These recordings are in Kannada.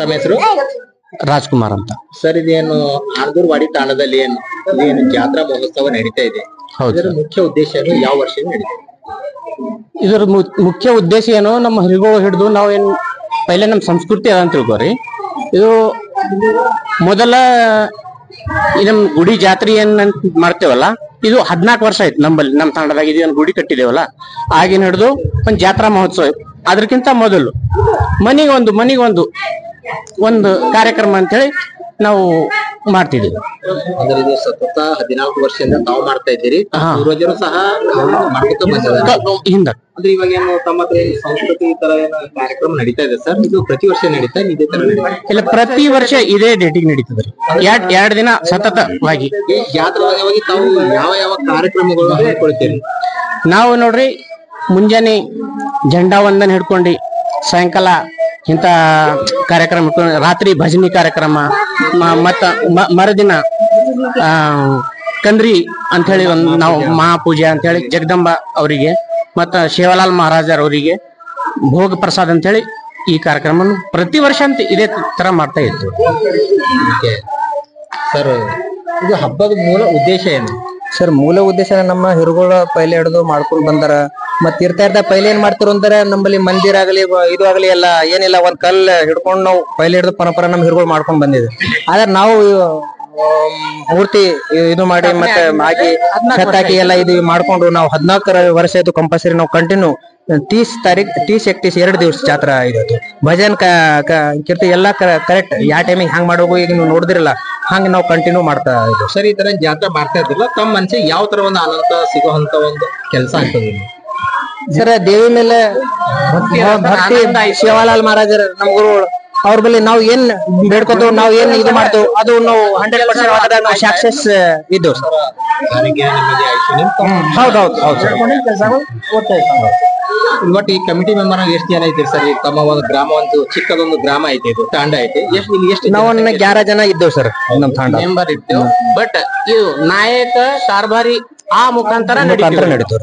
ತಮ್ಮ ಹೆಸರು? ರಾಜ್ಕುಮಾರ್ ಅಂತ. ಸರ್, ಇದೇನು ಆರ್ದೂರ್ವಾಡಿ ತಾಂಡದಲ್ಲಿ ಇದೇನು ಜಾತ್ರಾ ಮಹೋತ್ಸವ ನಡೀತಾ ಇದೆ. ಇದರ ಮುಖ್ಯ ಉದ್ದೇಶ ಏನು? ಯಾವ ವರ್ಷ ನಡೀತಾ ಇದೆ? ಇದರ ಮುಖ್ಯ ಉದ್ದೇಶ ಏನು? ನಮ್ಮ ಹಿರಿಗಳು ಹಿಡಿದು ನಾವೇನ್ ಪೈಲೆ ನಮ್ಮ ಸಂಸ್ಕೃತಿ ಅದಂತ ತಿಳ್ಕೊರಿ. ಇದು ಮೊದಲ ನಮ್ ಗುಡಿ ಜಾತ್ರೆ ಏನ್ ಮಾಡ್ತೇವಲ್ಲ, ಇದು 14 ವರ್ಷ ಆಯ್ತು ನಮ್ಮಲ್ಲಿ. ನಮ್ಮ ತಾಂಡದಾಗ ಇದೊಂದು ಗುಡಿ ಕಟ್ಟಿದೇವಲ್ಲ, ಆಗಿನ ಹಿಡಿದು ಒಂದ್ ಜಾತ್ರಾ ಮಹೋತ್ಸವ. ಅದಕ್ಕಿಂತ ಮೊದಲು ಮನಿಗೊಂದು ಕಾರ್ಯಕ್ರಮ ಅಂತ ಹೇಳಿ ನಾವು ಮಾಡ್ತಿದ್ದೀವಿ. ಅಂದ್ರೆ ಇದು ಸತತ 14 ವರ್ಷದಿಂದ ತಾವು ಮಾಡ್ತಾ ಇದ್ದೀರಿ. ಪೂರ್ವಜರು ಸಹ ಮಾಡ್ಕೊತ ಬಂದಿದ್ದಾರೆ ಹಿಂದ. ಅಂದ್ರೆ ಇವಾಗ ಏನು ತಮ್ಮ ಹತ್ರ ಸಂಸ್ಕೃತಿ ತರ ಕಾರ್ಯಕ್ರಮ ನಡೀತಾ ಇದೆ ಸರ್? ಇದು ಪ್ರತಿ ವರ್ಷ ನಡೀತಾ ಇದೇ ತರ ಇಲ್ಲ, ಪ್ರತಿ ವರ್ಷ ಇದೇ ಡೇಟಿಗೆ ನಡೀತದ್ರಿ. ಎರಡು ದಿನ ಸತತವಾಗಿ. ಈ ಜಾತ್ರೆವಾಗಿ ತಾವು ಯಾವ ಯಾವ ಕಾರ್ಯಕ್ರಮಗಳು ಹಮ್ಮಿಕೊಳ್ತೀರಿ? ನಾವು ನೋಡ್ರಿ, ಮುಂಜಾನೆ ಜೆಂಡಾ ವಂದನೆ ಹಿಡ್ಕೊಂಡು ಸಾಯಂಕಾಲ ಇಂತ ಕಾರ್ಯಕ್ರಮ, ರಾತ್ರಿ ಭಜನಿ ಕಾರ್ಯಕ್ರಮ, ಮತ್ತ ಮರುದಿನ ಕಂದ್ರಿ ಅಂತ ಹೇಳಿ ನಾವು ಮಹಾಪೂಜೆ ಅಂತ ಹೇಳಿ ಜಗದಂಬ ಅವರಿಗೆ ಮತ್ತ ಶಿವಲಾಲ್ ಮಹಾರಾಜರ್ ಅವರಿಗೆ ಭೋಗ ಪ್ರಸಾದ್ ಅಂತ ಹೇಳಿ ಈ ಕಾರ್ಯಕ್ರಮ ಪ್ರತಿ ವರ್ಷ ಅಂತ ಇದೇ ತರ ಮಾಡ್ತಾ ಇತ್ತು. ಸರ್, ಇದು ಹಬ್ಬದ ಮೂಲ ಉದ್ದೇಶ ಏನು? ಸರ್, ಮೂಲ ಉದ್ದೇಶ ನಮ್ಮ ಹಿರುಗಳ ಪೈಲೆ ಹಿಡಿದು ಮಾಡ್ಕೊಂಡು ಬಂದಾರ. ಮತ್ ಇರ್ತಾ ಪೈಲೆ ಏನ್ ಮಾಡ್ತಿರು ಅಂದ್ರೆ, ನಮ್ಮಲ್ಲಿ ಮಂದಿರ ಆಗಲಿ ಇದು ಆಗಲಿ ಎಲ್ಲ ಏನಿಲ್ಲ, ಒಂದ್ ಕಲ್ ಹಿಡ್ಕೊಂಡು ನಾವು ಪೈಲೆ ಹಿಡಿದು ಪರಂಪರೆ ನಮ್ ಹಿರುಗಳು ಮಾಡ್ಕೊಂಡ್ ಬಂದಿದ್ವಿ. ಆದ್ರೆ ನಾವು ಮೂರ್ತಿ ಇದು ಮಾಡಿ ಮತ್ತೆ ಆಗಿ ಹಾಕಿ ಎಲ್ಲ ಇದು ಮಾಡ್ಕೊಂಡು ನಾವು 14 ವರ್ಷ ಆಯ್ತು ಕಂಪಲ್ಸರಿ. ನಾವು ಕಂಟಿನ್ಯೂ 30 ತಾರೀಕು 30 2 ದಿವಸ ಜಾತ್ರಾ ಇದು ಭಜನ್ ಕೀರ್ತಿ ಎಲ್ಲ ಕರೆಕ್ಟ್ ಯಾವ ಟೈಮಿಗೆ ಹಂಗ್ ಮಾಡೋದು. ಈಗ ನೀವು ನೋಡಿದ್ರಲ್ಲ, ಹಂಗ ನಾವು ಕಂಟಿನ್ಯೂ ಮಾಡ್ತಾ ಇದ್ವಿ. ಸರ್, ಈ ತರ ಜಾತ್ರಾ ಮಾಡ್ತಾ ಇದ್ರಲ್ಲ, ತಮ್ಮ ಮನಸ್ಸಿಗೆ ಯಾವ ತರ ಒಂದು ಆನಂದ ಸಿಗುವಂತ ಒಂದು ಕೆಲಸ ಆಗ್ತದೆ ಸರ್? ದೇವಿ ಮೇಲೆ ಭಕ್ತಿ, ಶಿವಲಾಲ್ ಮಹಾರಾಜರ ನಮ್ ಗುರುಗಳು, ಅವ್ರ ಬಳಿ ನಾವು ಏನ್ ಬೇಡ್ಕೊಂಡು ನಾವು ಏನ್ ಇದು ಮಾಡ್ತೇವೆ ಅದು ನಾವು 100% ಸಕ್ಸಸ್ ಇದ್ದು. ಹೌದೌದು ಇವತ್ತು ಈ ಕಮಿಟಿ ಮೆಂಬರ್ ಎಷ್ಟು ಜನ ಐತಿ ಸರ್? ತಮ್ಮ ಒಂದು ಗ್ರಾಮ, ಒಂದು ಚಿಕ್ಕದೊಂದು ಗ್ರಾಮ ಐತಿ, ಇದು ತಾಂಡ ಐತಿ. ಎಷ್ಟು ನಾವು 11 ಜನ ಇದ್ದೇವೆ ಸರ್ ನಮ್ ತಾಂಡ ಮೆಂಬರ್ ಇದ್ದೇವೆ. ಬಟ್ ಇದು ನಾಯಕ ಕಾರ್ಭಾರಿ ಆ ಮುಖಾಂತರ ನಡೀತದೆ.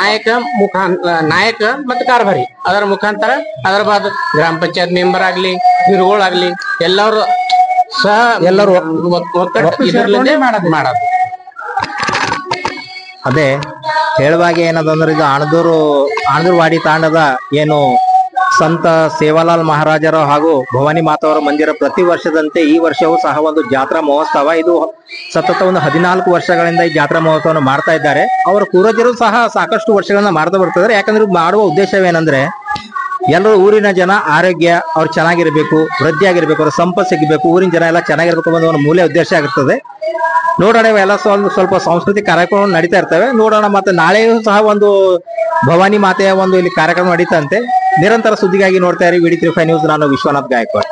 ನಾಯಕ ಮತ್ತು ಕಾರ್ಭಾರಿ ಅದರ ಮುಖಾಂತರ ಅದರ ಬಾದ್ ಗ್ರಾಮ ಪಂಚಾಯತ್ ಮೆಂಬರ್ ಆಗ್ಲಿ, ಹಿರುಗಳಾಗ್ಲಿ ಎಲ್ಲರೂ ಸಹ ಎಲ್ಲರೂ ಒಕ್ಕಟ್ಟು ಮಾಡೋದು. ಅದೇ ಹೇಳುವಾಗ ಏನದಂದ್ರೆ, ಇದು ಆಣದೂರ್ವಾಡಿ ತಾಂಡದ ಏನು ಸಂತ ಸೇವಾಲಾಲ್ ಮಹಾರಾಜರು ಹಾಗೂ ಭವಾನಿ ಮಾತಾವರ ಮಂದಿರ ಪ್ರತಿ ವರ್ಷದಂತೆ ಈ ವರ್ಷವೂ ಸಹ ಒಂದು ಜಾತ್ರಾ ಮಹೋತ್ಸವ. ಇದು ಸತತ ಒಂದು 14 ವರ್ಷಗಳಿಂದ ಈ ಜಾತ್ರಾ ಮಹೋತ್ಸವವನ್ನು ಮಾಡ್ತಾ ಇದ್ದಾರೆ. ಅವರ ಪೂರ್ವಜರು ಸಹ ಸಾಕಷ್ಟು ವರ್ಷಗಳಿಂದ ಮಾಡ್ತಾ ಬರ್ತಿದ್ದಾರೆ. ಯಾಕಂದ್ರೆ ಮಾಡುವ ಉದ್ದೇಶವೇನೆಂದ್ರೆ, ಎಲ್ಲರೂ ಊರಿನ ಜನ ಆರೋಗ್ಯ ಅವ್ರು ಚೆನ್ನಾಗಿರ್ಬೇಕು, ವೃದ್ಧಿಯಾಗಿರ್ಬೇಕು, ಅವ್ರ ಸಂಪತ್ತು ಸಿಗಬೇಕು, ಊರಿನ ಜನ ಎಲ್ಲ ಚೆನ್ನಾಗಿರ್ಬೇಕು ಅನ್ನೋ ಒಂದು ಮೂಲ ಉದ್ದೇಶ ಆಗಿರ್ತದೆ. ನೋಡೋಣ, ಇವೆಲ್ಲ ಸ್ವಲ್ಪ ಸಾಂಸ್ಕೃತಿಕ ಕಾರ್ಯಕ್ರಮ ನಡೀತಾ ಇರ್ತವೆ. ನೋಡೋಣ, ಮತ್ತೆ ನಾಳೆಯೂ ಸಹ ಒಂದು ಭವಾನಿ ಮಾತೆಯ ಒಂದು ಇಲ್ಲಿ ಕಾರ್ಯಕ್ರಮ ನಡೀತಂತೆ. ನಿರಂತರ ಸುದ್ದಿಗಾಗಿ ನೋಡ್ತಾ ಇರಿ ವಿಡಿ 35 ನ್ಯೂಸ್. ನಾನು ವಿಶ್ವನಾಥ್ ಗಾಯಕ್ವಾಡ್.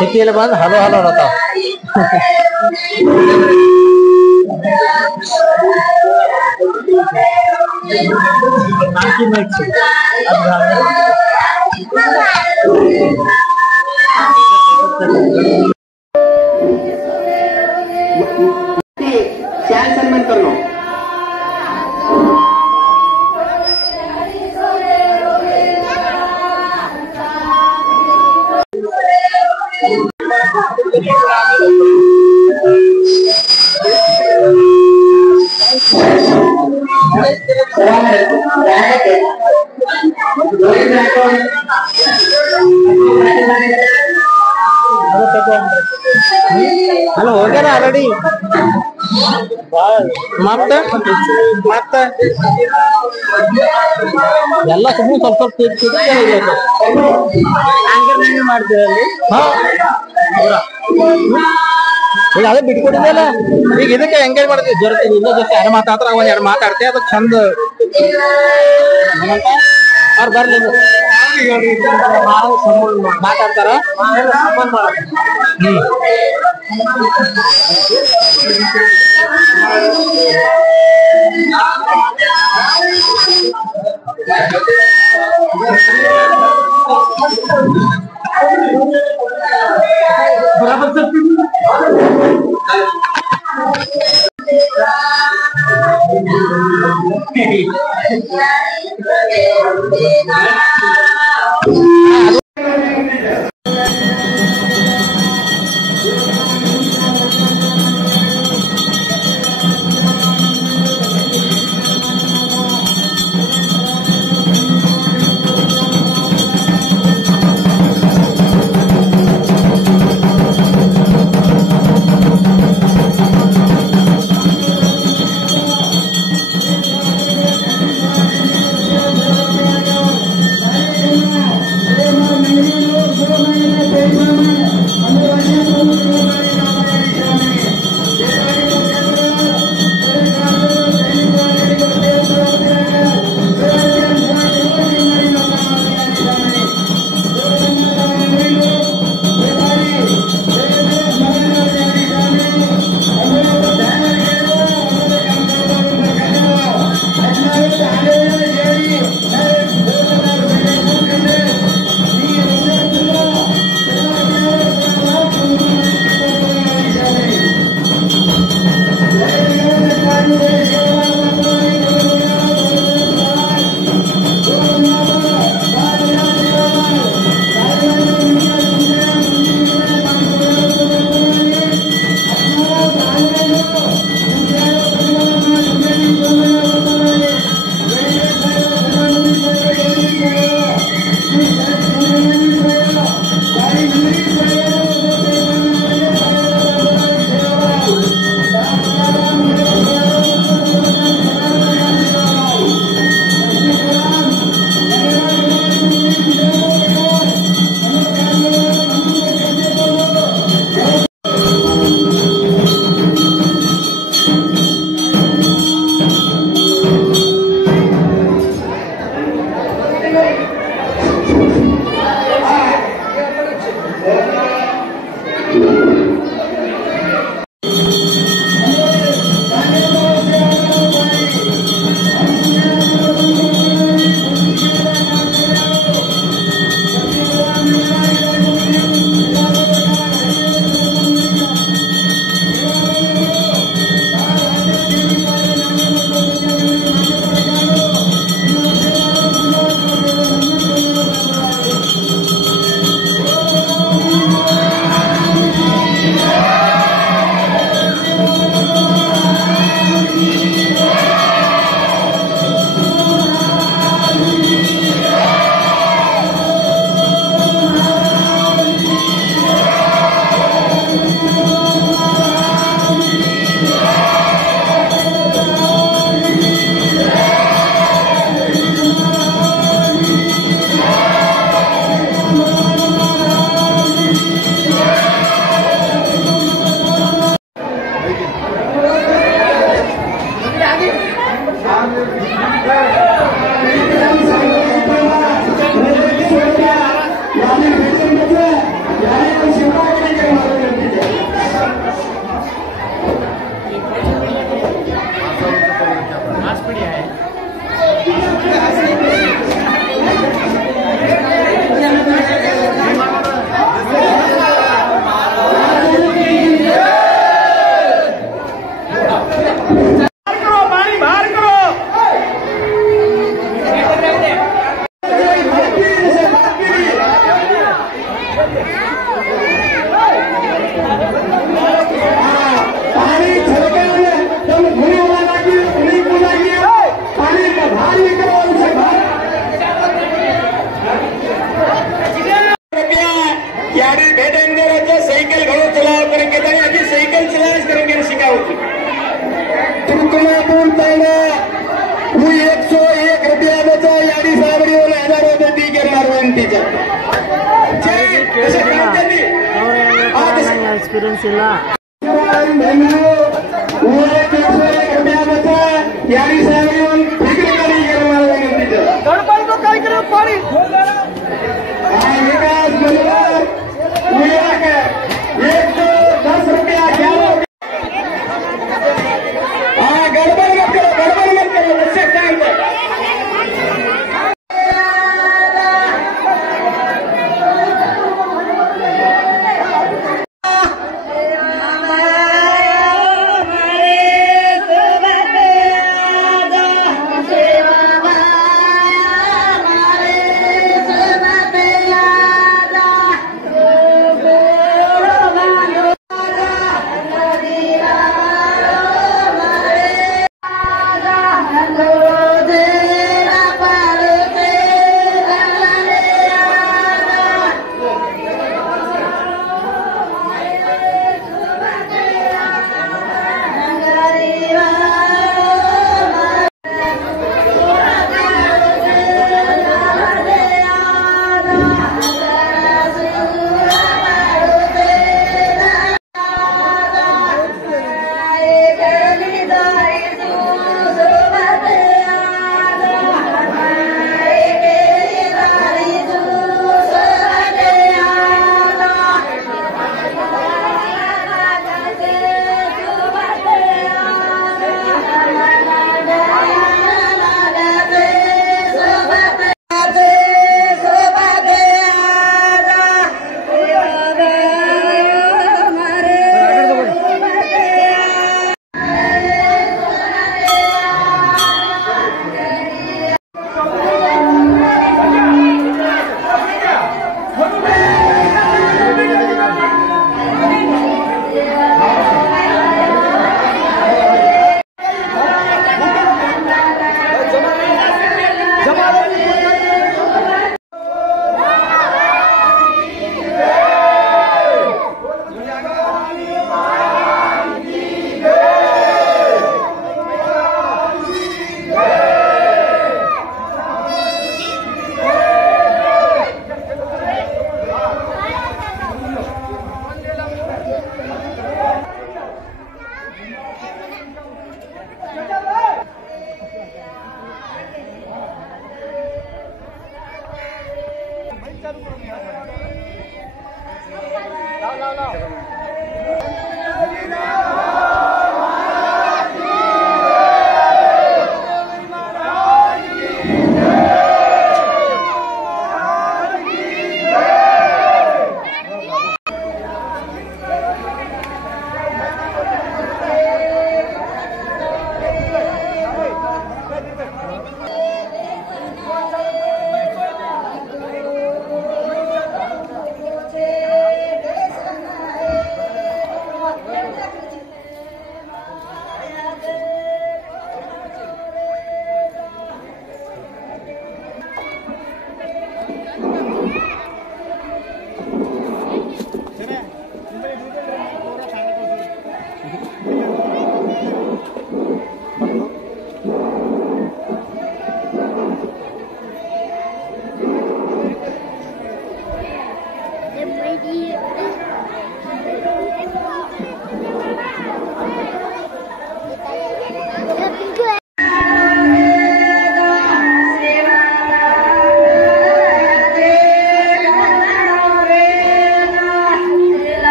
ಹಿತ್ತಿಯಲ್ಲಿ ಬಂದು ಹಲೋ ಹಲೋ ಅನ್ನತಾವ. सन्मान करनो ಅಲ್ಲ ಹೋಗ್ಯಾರ ಆಲ್ರೆಡಿ ಮತ್ತ ಮತ್ತ ಎಲ್ಲ ಸುಮ್ಮನೆ ಸ್ವಲ್ಪ ಮಾಡ್ತೀರಲ್ಲಿ ಈಗ ಅದೇ ಬಿಟ್ಕೊಟ್ಟಿದ್ದಲ್ಲ ಈಗ ಇದಕ್ಕೆ ಎಂಗೇಜ್ ಮಾಡ್ತೀವಿ ಜೊತೆ ಇಲ್ಲ ಜೊತೆ ಯಾರು ಮಾತಾಡ್ತಾರ ಒಂದ್ ಎರಡು ಮಾತಾಡ್ತೇವೆ ಅದಕ್ಕೆ ಚಂದ ಅವ್ರು ಬರ್ಲಿ ಮಾತಾಡ್ತಾರ ವಿನಂತಿ ಎಕ್ಸ್ಪೀರಿಯನ್ಸ್ ಇಲ್ಲ यारी साहब फिक्र करी गणपति को कई करो पानी विकास मनोहर 110 रुपया गड़बड़ मत करो बच्चे टाइम पे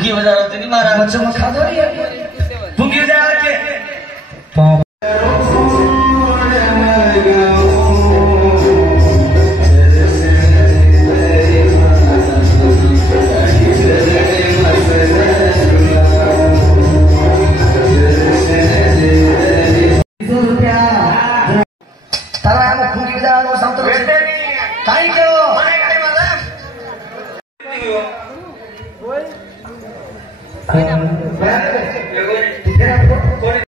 पुंगी बजा रहे थे महाराज बच्चों में खा दो पुंगी बजा के